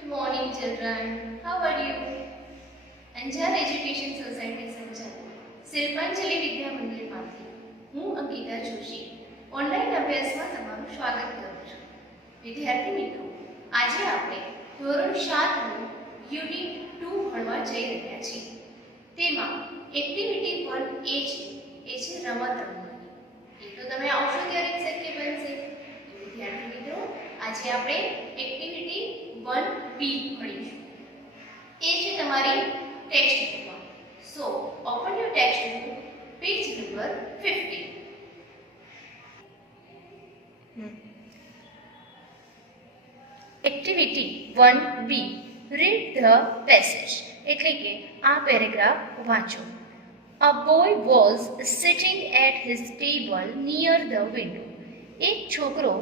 Good morning, children. How are you? Anjar education society સંચાલિત શિલ્પાંજલિ વિદ્યા મંદિરમાંથી હું Ankita Joshi online અભ્યાસમાં તમારું સ્વાગત કરું છું. વિદ્યાર્થી મિત્રો, આજે આપણે ધોરણ 7 નું યુનિટ 2 ભણવા જઈ રહ્યા છીએ. તેમાં એક્ટિવિટી 1A છે, એ છે રમત રમવાની. એ તો તમે આવશો ત્યારે જ શક્ય બનશે. વિદ્યાર્થી મિત્રો, આજે આપણે એક્ટિવિટી 1B ભણીશું. એ છે તમારી ટેક્સ્ટ બુકમાં. So open your text book, page number 50. Activity 1B, read the passage, એટલે કે આ પેરેગ્રાફ વાંચો. A boy was sitting at his table near the window. એક છોકરો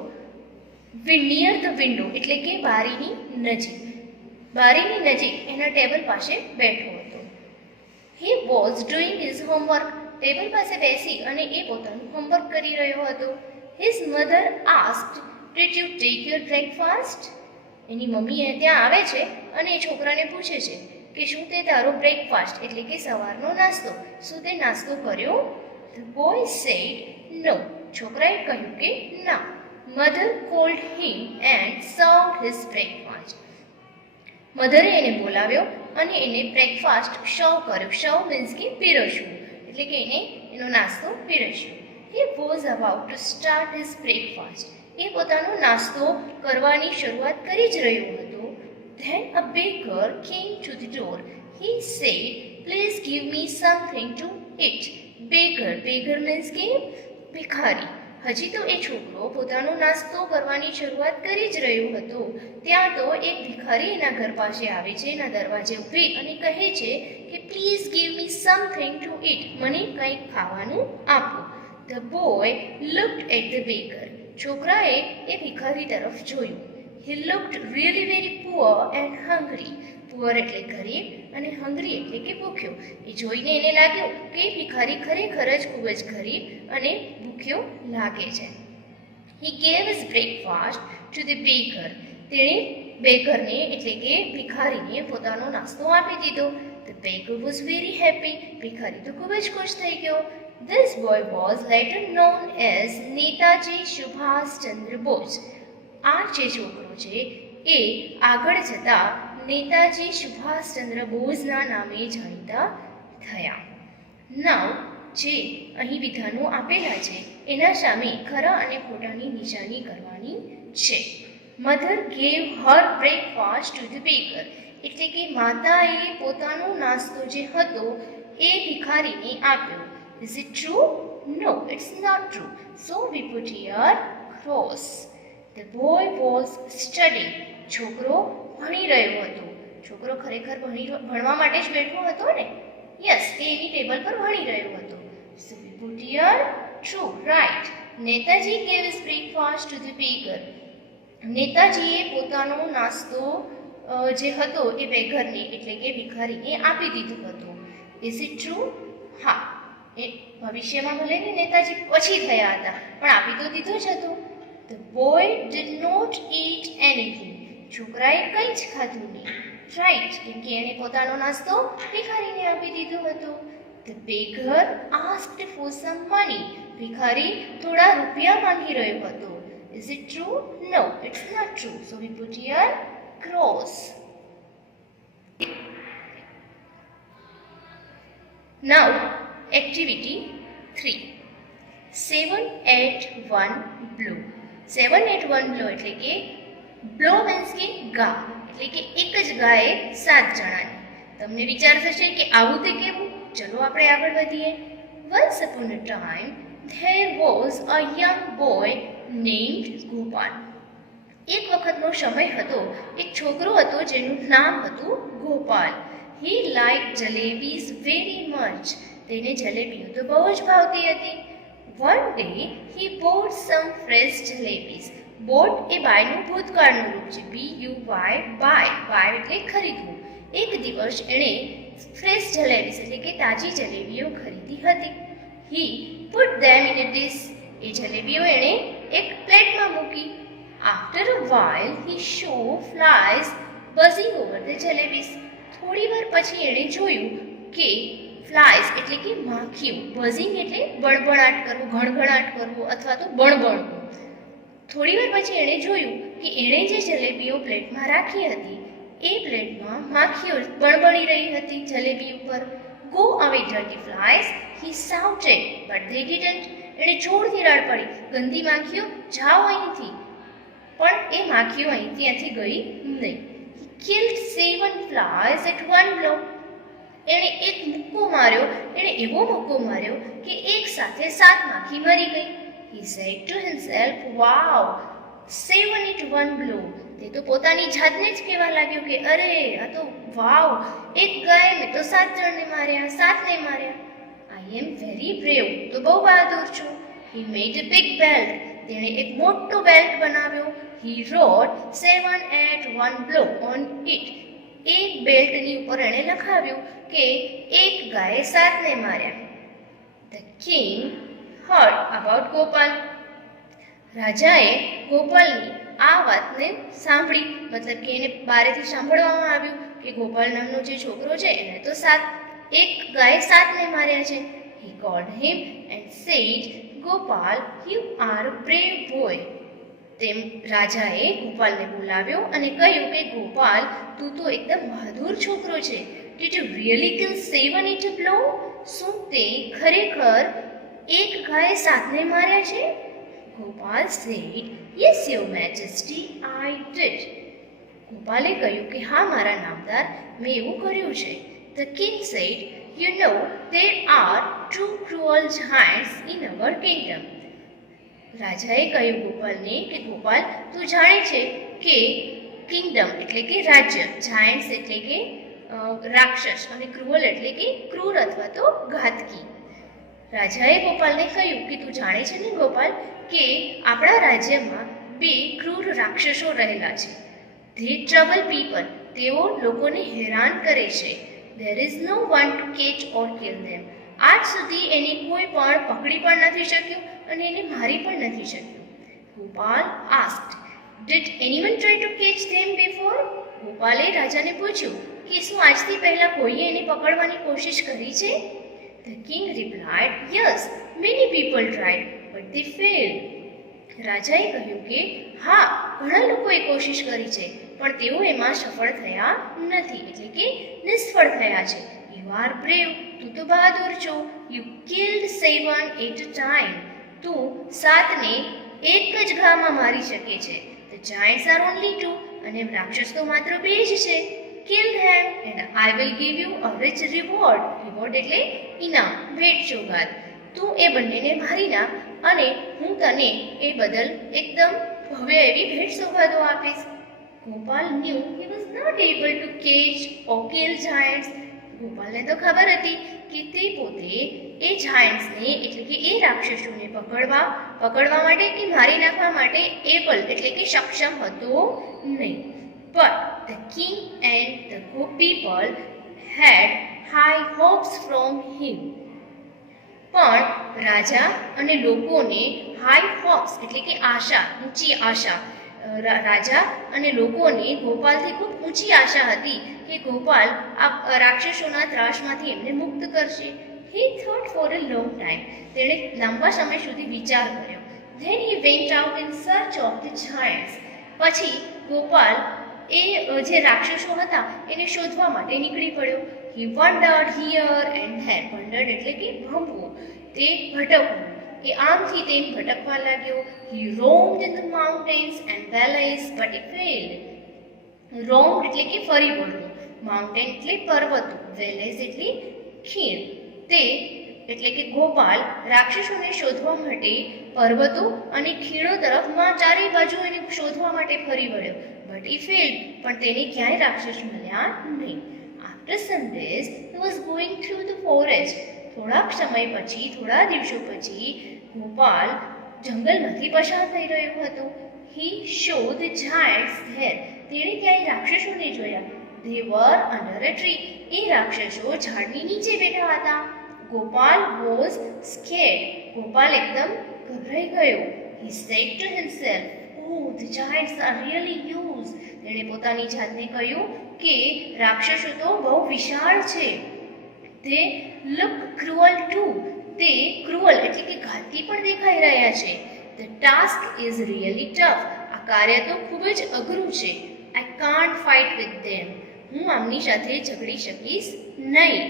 near the window એટલે કે બારીની નજીક એના ટેબલ પાસે બેઠો હતો. He was doing his homework. Table પાસે બેસી અને એ પોતાનું હોમવર્ક કરી રહ્યો હતો. His mother asked, "Did you take your breakfast?" Any mummy ત્યાં આવે છે અને એ છોકરાને પૂછે છે કે શું તે તારો બ્રેકફાસ્ટ એટલે કે સવારનો નાસ્તો, શું તે નાસ્તો કર્યો? The boy said no. છોકરાએ કહ્યું કે ના. Mother called him and served his breakfast. મધરે એને બોલાવ્યો અને એને બ્રેકફાસ્ટ સર્વ કર્યો. સર્વ મીન્સ કે પીરસવું, એટલે કે એને એનો નાસ્તો પીરસ્યો. He was about to start his breakfast. એ પોતાનો નાસ્તો કરવાની શરૂઆત કરી જ રહ્યો હતો. Then a baker came to the door. He said, "Please give me something to eat." Baker means કે ભિખારી. હજી તો એ છોકરો પોતાનો નાસ્તો કરવાની શરૂઆત કરી જ રહ્યો હતો ત્યાં તો એક ભિખારી એના ઘર પાસે આવે છે, એના દરવાજે ઊભી અને કહે છે કે please give me something to eat, મને કંઈક ખાવાનું આપો. The boy looked at the baker. છોકરાએ એ ભિખારી તરફ જોયું. He looked really very poor and hungry. Poor એટલે ગરીબ અને હંગ્રી એટલે કે ભૂખ્યો. એ જોઈને એને લાગ્યું કે ભિખારી ખરેખર જ ખૂબ જ ગરીબ અને ભૂખ્યો લાગે છે. He gave his breakfast to the baker. તેણે બેકરને એટલે કે ભિખારીને પોતાનો નાસ્તો આપી દીધો. The baker was very happy. ભિખારી તો ખૂબ જ ખુશ થઈ ગયો. This boy was later known as Netaji Subhashchandra Bose. આ જે છોકરો છે એ આગળ જતા નેતાજી સુભાષચંદ્ર બોઝના નામે જાણીતા થયા. નાવ જે અહીં વિધાનો આપેલા છે એના સામે ખરા અને ખોટાની નિશાની કરવાની છે. Mother gave Har breakfast to the baker, એટલે કે માતાએ પોતાનો નાસ્તો જે હતો એ ભિખારીને આપ્યો. Is it true? No, it's not true. So we put here cross. The boy was studying. છોકરો ભણી રહ્યો હતો. છોકરો ખરેખર ભણવા માટે જ બેઠો હતો ને? યસ, તે એની ટેબલ પર ભણી રહ્યો હતો. So we put here true, right. Netaji gave his breakfast to the baker. નેતાજીએ પોતાનો નાસ્તો જે હતો એ બેગરને એટલે કે ભિખારીને આપી દીધું હતું. Is it true? હા, એ ભવિષ્યમાં ભલે ને નેતાજી પછી થયા હતા પણ આપી તો દીધો જ હતો. The boy did not eat anything. છોકરાએ કંઈ જ ખાધું નહીં. રાઈટ, કેમ કે એણે પોતાનો નાસ્તો ભિખારીને આપી દીધો હતો. The baker asked for some money. ભિખારી થોડા રૂપિયા માંગી રહ્યો હતો. Is it true? No, it's not true. So we put here cross. Now, activity 3. 7 8 1 blow. 7 8 1 blow એટલે કે બ્લો મીન્સ કે ગા, એટલે કે એક જ ગાએ 7 જણાને. તમને વિચાર થશે કે આવું તે કેવું? ચલો આપણે આગળ વધીએ. Once upon a time there was a young boy named Gopal. એક વખતનો સમય હતો, એક છોકરો હતો જેનું નામ હતું Gopal. He liked jalebis very much. તેને જલેબીઓ તો બહુ જ ભાવતી હતી. One day he bought some fresh jalebis. Bought એ બાયનું ભૂતકાળનું રૂપ છે. BUY, by. બાય એટલે ખરીદવું. એક દિવસ એણે ફ્રેશ જલેબીસ એટલે કે તાજી જલેબીઓ ખરીદી હતી. He put them in a dish. એ જલેબીઓ એણે એક પ્લેટમાં મૂકી. After a while he saw flies buzzing over the jalebis. થોડી વાર પછી એણે જોયું કે ફ્લાઇઝ એટલે કે માખીઓ, બઝિંગ એટલે બળબડાટ કરવું, ઘણઘણાટ કરવું અથવા તો બણબણવું. થોડી વાર પછી એણે જોયું કે એણે જે જલેબીઓ પ્લેટમાં રાખી હતી એ પ્લેટમાં માખીઓ બળબડી રહી હતી જલેબી ઉપર. Go away dirty flies, he shouted, but they didn't. એણે જોરથી રાડ પાડી, ગંદી માખીઓ જાઓ અહીંથી. પણ એ માખીઓ ત્યાંથી ગઈ નહીં. He killed 7 flies at one blow. એણે એક મુક્કો માર્યો, એણે એવો મુક્કો માર્યો કે એક સાથે 7 માખી મરી ગઈ. He said to himself, wow, 7 at one blow. તે તો પોતાની જાતને જ કહેવા લાગ્યો કે અરે આ તો વાવ, એક ગાય મેં તો 7 જણને માર્યા, 7ને માર્યા. I am very brave, તો બહુ બહાદુર છું. He made a big belt. તેણે એક મોટો બેલ્ટ બનાવ્યો. He wrote 7 at one blow on it. એ બેલ્ટની ઉપર એણે લખાવ્યું કે એક ગાયે 7ને માર્યા. The king heard about Gopal. રાજાએ ગોપાલની આ વાતને સાંભળી, મતલબ કે એને બારેથી સાંભળવામાં આવ્યું કે ગોપાલ નામનો જે છોકરો છે એને તો એક ગાયે 7ને માર્યા છે. He called him and said, Gopal, you are a brave boy. તેમ રાજાએ ગોપાલને બોલાવ્યો અને કહ્યું કે ગોપાલ, તું તો એકદમ બહાદુર છોકરો છે. Did you really kill 7 at a blow? શું તે ખરેખર એક ગાયે 7ને માર્યા છે? Gopal said, Yes, your majesty, I did. ગોપાલે કહ્યું કે હા મારા નામદાર, મેં એવું કર્યું છે. The king said, You know, there are 2 cruel giants in our kingdom. રાજાએ કહ્યું ગોપાલને કે ગોપાલ, તું જાણે છે કે કિંગડમ એટલે કે રાજ્ય, જાયન્ટ્સ એટલે કે રાક્ષસ અને ક્રુઅલ એટલે કે ક્રૂર અથવા તો ઘાતકી. રાજાએ ગોપાલને કહ્યું કે તું જાણે છે ને ગોપાલ કે આપણા રાજ્યમાં 2 ક્રૂર રાક્ષસો રહેલા છે. They trouble people. તેઓ લોકોને હેરાન કરે છે. There is no one to catch or kill them. આજ સુધી એને કોઈ પણ પકડી પણ નથી શક્યું અને એને મારી પણ નથી શક્યું. Gopal asked, Did anyone try to catch them before? ગોપાલે રાજાને પૂછ્યું કે શું આજથી પહેલા કોઈએ એને પકડવાની કોશિશ કરી છે? The king replied, Yes, many people tried, but they failed. રાજાએ કહ્યું કે હા, ઘણા લોકોએ કોશિશ કરી છે પણ તેઓ એમાં સફળ થયા નથી, એટલે કે નિષ્ફળ થયા છે. You are brave. તું તો બહાદુર છો. You killed 7 at a time. તું 7ને એક જ ઘામાં મારી શકે છે. The giants are only 2. અને રાક્ષસ તો માત્ર 2 જ છે. Kill them and I will give you a rich reward. Reward એટલે ઇનામ, ભેટ સોગાદ. તું એ બંનેને મારી નાખ અને હું તને એ બદલ એકદમ ભવ્ય એવી ભેટ સોગાદો આપીશ. Gopal knew he was not able to catch or kill giants. ગોપાલને તો ખબર હતી કે તે પોતે એ જાયન્ટ્સને એટલે કે એ રાક્ષસોને પકડવા માટે કે મારી નાખવા માટે એબલ એટલે કે સક્ષમ હતો નહીં. But the king and the people had high hopes from him. પણ રાજા અને લોકોને હાઈ હોપ્સ એટલે કે આશા, ઊંચી આશા, રાજા અને લોકોને ગોપાલથી ખૂબ ઊંચી આશા હતી કે ગોપાલ આ રાક્ષસોના ત્રાસમાંથી એમને મુક્ત કરશે. He thought for a long time. તેણે લાંબા સમય સુધી વિચાર કર્યો. Then he went out in search of the giants. પછી ગોપાલ એ જે રાક્ષસો હતા એને શોધવા માટે નીકળી પડ્યો. He wandered here and there. Wandered એટલે કે ભમવું, તે ભટકવું, એ આમથી તેમ ભટકવા લાગ્યો. He roamed in the mountains and valleys but he failed. Roamed એટલે કે ફરી વળવું, માઉન્ટેન એટલે પર્વતો, વેલેસ એટલે ખીણ. તે એટલે કે ગોપાલ રાક્ષસોને શોધવા માટે પર્વતો અને ખીણો તરફ ચારે બાજુ એને શોધવા માટે ફરી વળ્યો. But he failed. પણ તેને ક્યાંય રાક્ષસ મળ્યા નહીં. After some days he was going through the forest. થોડાક સમય પછી, થોડા દિવસો પછી ગોપાલ જંગલમાંથી પસાર થઈ રહ્યો હતો. He saw the giants there. તેણે ક્યાંય રાક્ષસોને જોયા. They were under a tree. એ રાક્ષસો ઝાડની નીચે બેઠા હતા. Gopal was scared. ગોપાલ એકદમ ગભરાઈ ગયો. He said to himself, Oh, the giants are really huge. huge. તેણે પોતાની જાતને કહ્યું કે રાક્ષસો તો બહુ વિશાળ છે. They look cruel too. તે ક્રુઅલ એટલે કે ઘાતી પણ દેખાઈ રહ્યા છે. The task is really tough. આ કાર્ય તો ખૂબ જ અઘરું છે. I can't fight with them. હું આમની સાથે ઝઘડી શકીશ નહીં.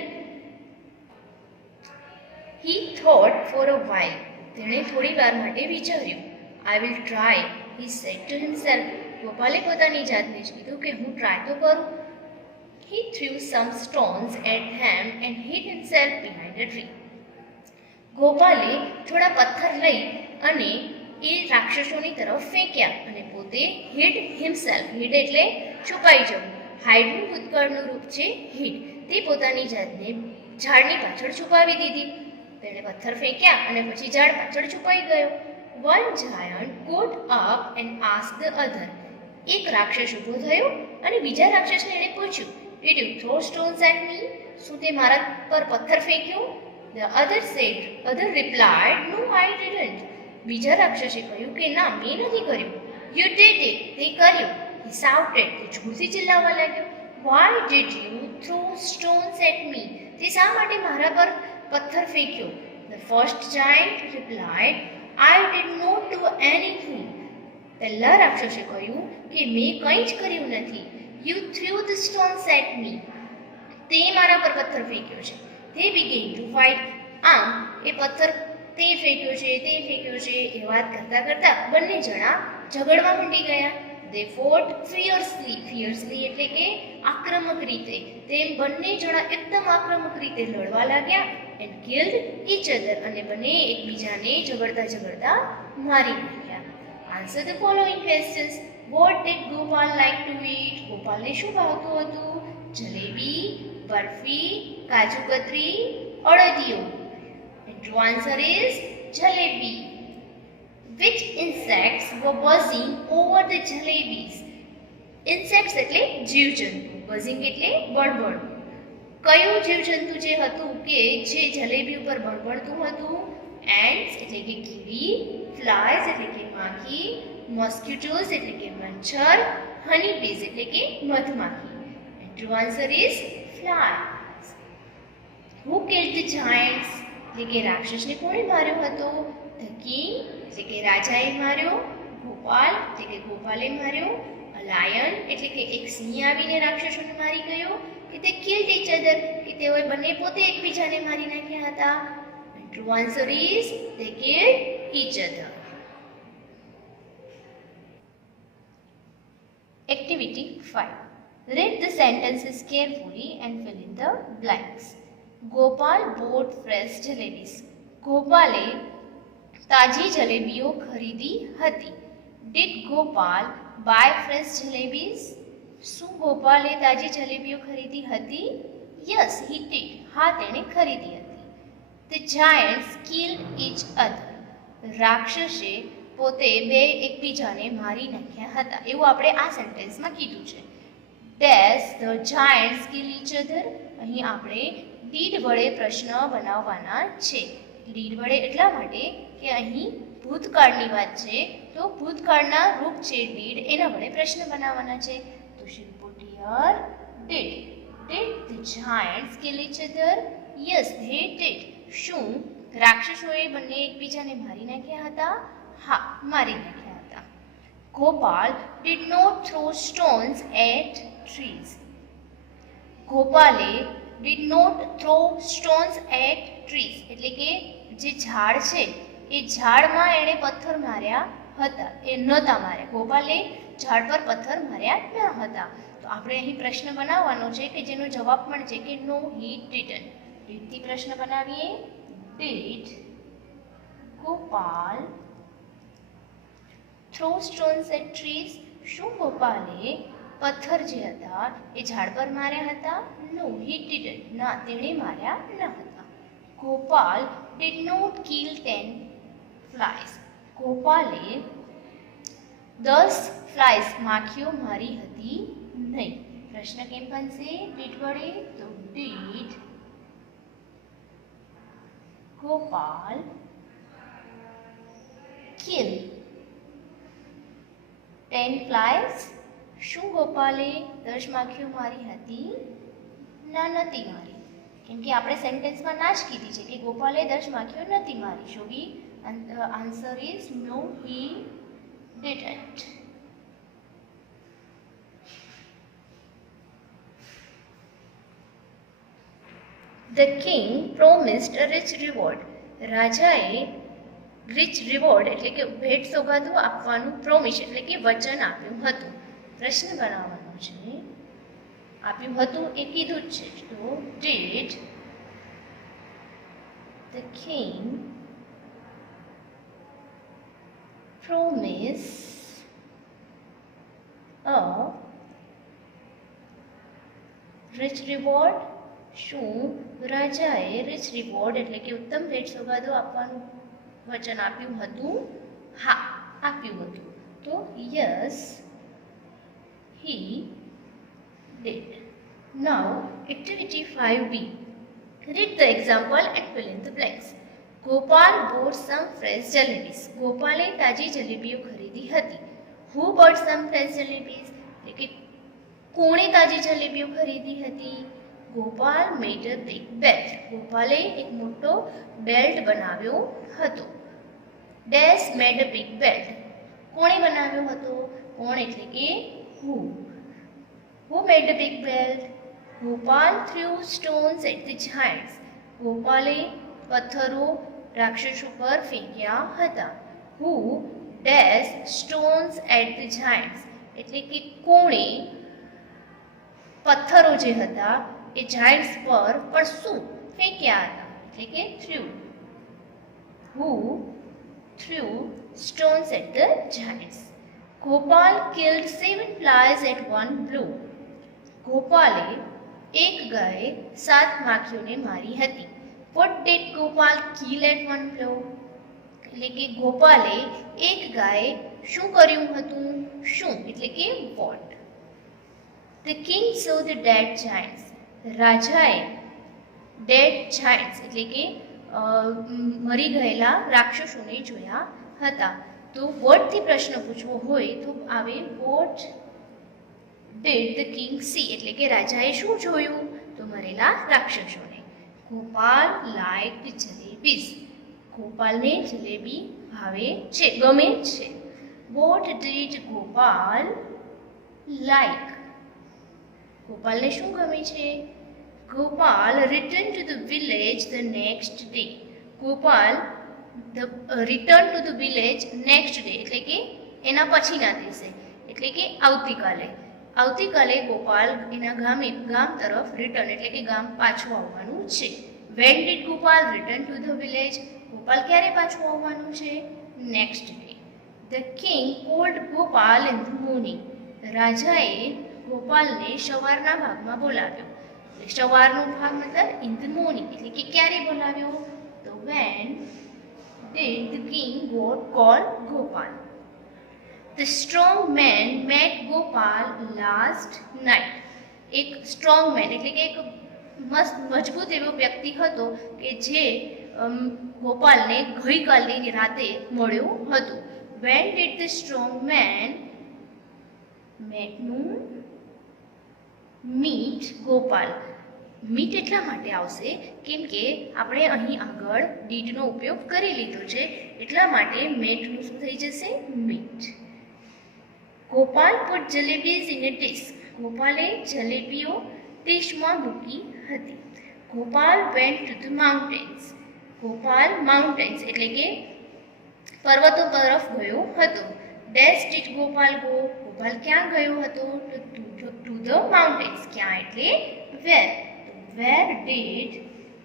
He thought for a while. તેણે થોડી વાર માટે વિચાર્યું. I will try, he said to himself. ગોપાલે પોતાની જાતને જ કીધું કે હું ટ્રાય તો કરું. He threw some stones at them and hid himself behind a tree. ગોપાલે થોડા પથ્થર લઈ અને એ રાક્ષસોની તરફ ફેંક્યા અને પોતે હિડ હિમસેલ્ફ. હિડ એટલે છુપાઈ જવું. હાઇડનું ભૂતકાળનું રૂપ છે હિડ. તે પોતાની જાતને ઝાડની પાછળ છુપાવી દીધી. તેણે પથ્થર ફેંક્યા અને પછી ઝાડ પાછળ છુપાઈ ગયો. One giant got up and asked the other. એક રાક્ષસ ઊભો થયો અને બીજા રાક્ષસને એણે પૂછ્યું, Did you throw stones at me? શું તે મારા પર પથ્થર ફેંક્યો? The other replied, No, I didn't. બીજા રાક્ષસે કહ્યું કે ના, મેં નથી કર્યું. You did it. તે કર્યું. He shouted. તે જોરથી ચિલ્લાવવા લાગ્યો. Why did you throw stones at me? તે શા માટે મારા પર પથ્થર ફેંક્યો? The first giant replied, I did not do anything. પહેલા રાક્ષસે કહ્યું કે મેં કંઈ જ કર્યું નથી. You threw the stones at me. તે મારા પર પથ્થર ફેંક્યો છે. They began to fight. આમ એ પથ્થર તે ફેંક્યો છે, તે ફેંક્યો છે એ વાત કરતા કરતા બંને જણા ઝઘડવા માંડી ગયા. They fought fiercely. Fiercely એટલે કે આક્રમક રીતે. તેમ બંને જણા એકદમ આક્રમક રીતે લડવા લાગ્યા. And killed each other. અને બંને એકબીજાને ઝઘડતા ઝઘડતા મારી નાખ્યા. Answer the following questions. What did Gopal like to eat? ગોપાલને શું ભાવતું હતું? જલેબી, બરફી, કાજુ કતરી, અડદિયો. And true answer is jalebi. Which insects were buzzing over the jalebis? Insects એટલે જીવજંતુ. Buzzing એટલે બળબડ. કયું જીવજંતુ જે હતું કે જે જલેબી ઉપર બળબડતું હતું? Ants એટલે કે કીડી, flies એટલે કે માખી, mosquitoes એટલે કે મચ્છર, honey bees એટલે કે મધમાખી. And true answer is flies. Who killed the giants? એટલે કે રાક્ષસને કોણે માર્યો હતો? The king એટલે કે રાજાએ માર્યો. ગોપાલ એટલે કે ગોપાલે માર્યો. A lion એટલે કે એક સિંહ આવીને રાક્ષસોને મારી ગયો. કે they killed each other કે તેઓએ બંને પોતે એકબીજાને મારી નાખ્યા હતા. And true answer is they killed each other. Activity 5. Read the sentences carefully and fill in the blanks. Gopal bought fresh jalebis. ગોપાલે તાજી જલેબીઓ ખરીદી હતી. Did Gopal buy fresh jalebis? શું ગોપાલે તાજી જલેબીઓ ખરીદી હતી? Yes, he did. હા, તેણે ખરીદી હતી. The giants killed each other. રાક્ષસે પોતે બે એકબીજાને મારી નાખ્યા હતા. એવું આપણે આ સેન્ટેન્સમાં કીધું છે. Does the giants kill each other? અહીં આપણે did વડે પ્રશ્ન બનાવવાના છે. did વડે એટલા માટે કે અહીં ભૂતકાળની વાત છે, તો ભૂતકાળના રૂપ છે did, એના વડે પ્રશ્ન બનાવવાના છે. તો should put here did. Did the giants kill each other? Yes, they did. શું રાક્ષસોએ બંને એકબીજાને મારી નાખ્યા હતા? હા, મારી નાખ્યા હતા. Gopal did not throw stones at trees. ગોપાલે did not throw stones at trees એટલે કે જે ઝાડ છે એ ઝાડમાં એણે પથ્થર માર્યા હતા, એ નહોતા માર્યા. ગોપાલે ઝાડ પર પથ્થર માર્યા ન હતા. તો આપણે અહીં પ્રશ્ન બનાવવાનો છે કે જેનો જવાબ પણ છે કે નો હી ડિડન્ટ. ડીડથી પ્રશ્ન બનાવીએ. Did Gopal throw stones at trees? શું ગોપાલે પથ્થર જે હતા એ ઝાડ પર માર્યા હતા? No he didn't. ના, તેણે માર્યા ન હતા. Gopal did not kill 10 flies. ગોપાલે 10 ફ્લાઇઝ માખીઓ મારી હતી નહીં. પ્રશ્ન કેમ બનશે ડીડ વડે? તો ડીડ ગોપાલ kill 10 flies શું ગોપાલે 10 માખીઓ મારી હતી? ના, નથી મારી. કેમ કે આપણે સેન્ટેન્સમાં ના જ કીધી છે કે ગોપાલે 10 માખીઓ નથી મારી. So the answer is no, he didn't. The king promised a rich reward. રાજાએ રિચ રિવોર્ડ એટલે કે ભેટ સોગાદો આપવાનું પ્રોમિસ એટલે કે વચન આપ્યું હતું. પ્રશ્ન બનાવવાનો છે. આપ્યું હતું એ કીધું જ છે. તો did the king promise a rich reward? શું રાજાએ રિચ રિવોર્ડ એટલે કે ઉત્તમ ભેટ સોગાદો આપવાનું વચન આપ્યું હતું? હા, આપ્યું હતું. તો yes, he did. Now activity 5b. Read the example and fill in the blanks. Gopal bought some fresh jalebis. ગોપાલે તાજી જલેબીઓ ખરીદી હતી. Who bought some fresh jalebis? એટલે કે કોણે તાજી જલેબીઓ ખરીદી હતી? ગોપાલ મેડ અ બિગ બેલ્ટ. ગોપાલે એક મોટો બેલ્ટ બનાવ્યો હતો. Dash made a big belt. કોણે બનાવ્યો હતો? કોણ એટલે કે who. Who made a big belt? Gopal threw stones at the giants. ગોપાલે પથ્થરો રાક્ષસો પર ફેંક્યા હતા. Who dash stones at the giants? એટલે કે કોણે પથ્થરો જે હતા એ જાયન્ટ્સ પર પણ શું ફેંક્યા હતા? એટલે કે threw. Who threw stones at the giants? Gopal killed 7 flies at one blow. ગોપાલે એક ગાયે 7 માખીઓને મારી હતી. What did Gopal kill at one blow? એટલે કે ગોપાલે એક ગાયે શું કર્યું હતું? શું એટલે કે what. The king saw the dead giants. રાજાએ dead giants એટલે કે મરી ગયેલા રાક્ષસોને જોયા હતા. તો what થી પ્રશ્ન પૂછવો હોય તો આવે what did the king see? એટલે કે રાજાએ શું જોયું? તો મરેલા રાક્ષસોને. Gopal liked jalebis. ગોપાલને જલેબી ભાવે છે, ગમે છે. What did Gopal like? ગોપાલને શું ગમે છે? Gopal returned to the village the next day. Gopal return to the village next day એટલે કે એના પછીના દિવસે એટલે કે આવતીકાલે. આવતીકાલે ગોપાલ એના ગામ તરફ રિટર્ન એટલે કે ગામ પાછું આવવાનું છે. When did Gopal return to the village? Gopal ક્યારે પાછું આવવાનું છે? Next day. The king called Gopal in the morning. રાજાએ ગોપાલને સવારના ભાગમાં બોલાવ્યો. સવારનો ભાગ મતલબ in the morning એટલે કે ક્યારે બોલાવ્યો? તો when did the king call Gopal? The strong man met Gopal last night. એક સ્ટ્રોંગ મેન એટલે કે એક મજબૂત એવો વ્યક્તિ હતો કે જે ગોપાલને ગઈકાલની રાતે મળ્યો હતો. When did the strong man meet Gopal? Meet એટલા માટે આવશે કેમ કે આપણે અહીં આગળ ડીડનો ઉપયોગ કરી લીધો છે એટલા માટે મેટનું શું થઈ જશે? Meet. Gopal put jalebis in a dish. ગોપાલે જલેબીઓ ડીશમાં મૂકી હતી. Gopal went to the mountains. Gopal mountains એટલે કે પર્વતો તરફ ગયો હતો. Dash did Gopal go? Gopal ક્યાં ગયો હતો? to the mountains. ક્યાં એટલે where. Where did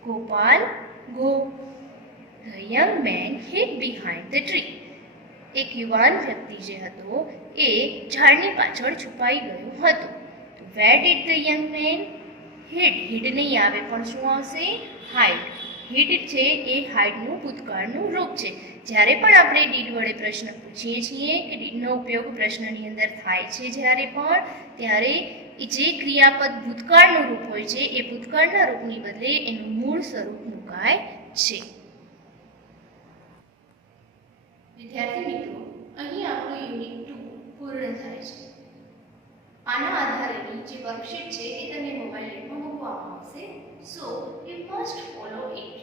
Gopal go? The young man hid behind the tree. એક યુવાન વ્યક્તિ જે હતો એ ઝાડની પાછળ છુપાઈ ગયો હતો. Where did the young man hid? hid નહીં આવે પણ શું આવશે? hide. hid છે એ હાઇડનું ભૂતકાળનું રૂપ છે. જ્યારે પણ આપણે ડીડ વડે પ્રશ્ન પૂછીએ છીએ કે ડીડનો ઉપયોગ પ્રશ્નની અંદર થાય છે જ્યારે પણ ત્યારે જે ક્રિયાપદ ભૂતકાળનું રૂપ હોય છે એ ભૂતકાળના રૂપની બદલે એનું મૂળ સ્વરૂપ મુકાય છે. વિદ્યાર્થી મિત્રો, અહીં આપણું યુનિટ 2 પૂર્ણ થાય છે. જે વર્કશીટ છે એ તમને મોબાઈલ એપમાં મૂકવામાં આવશે. So you must follow it.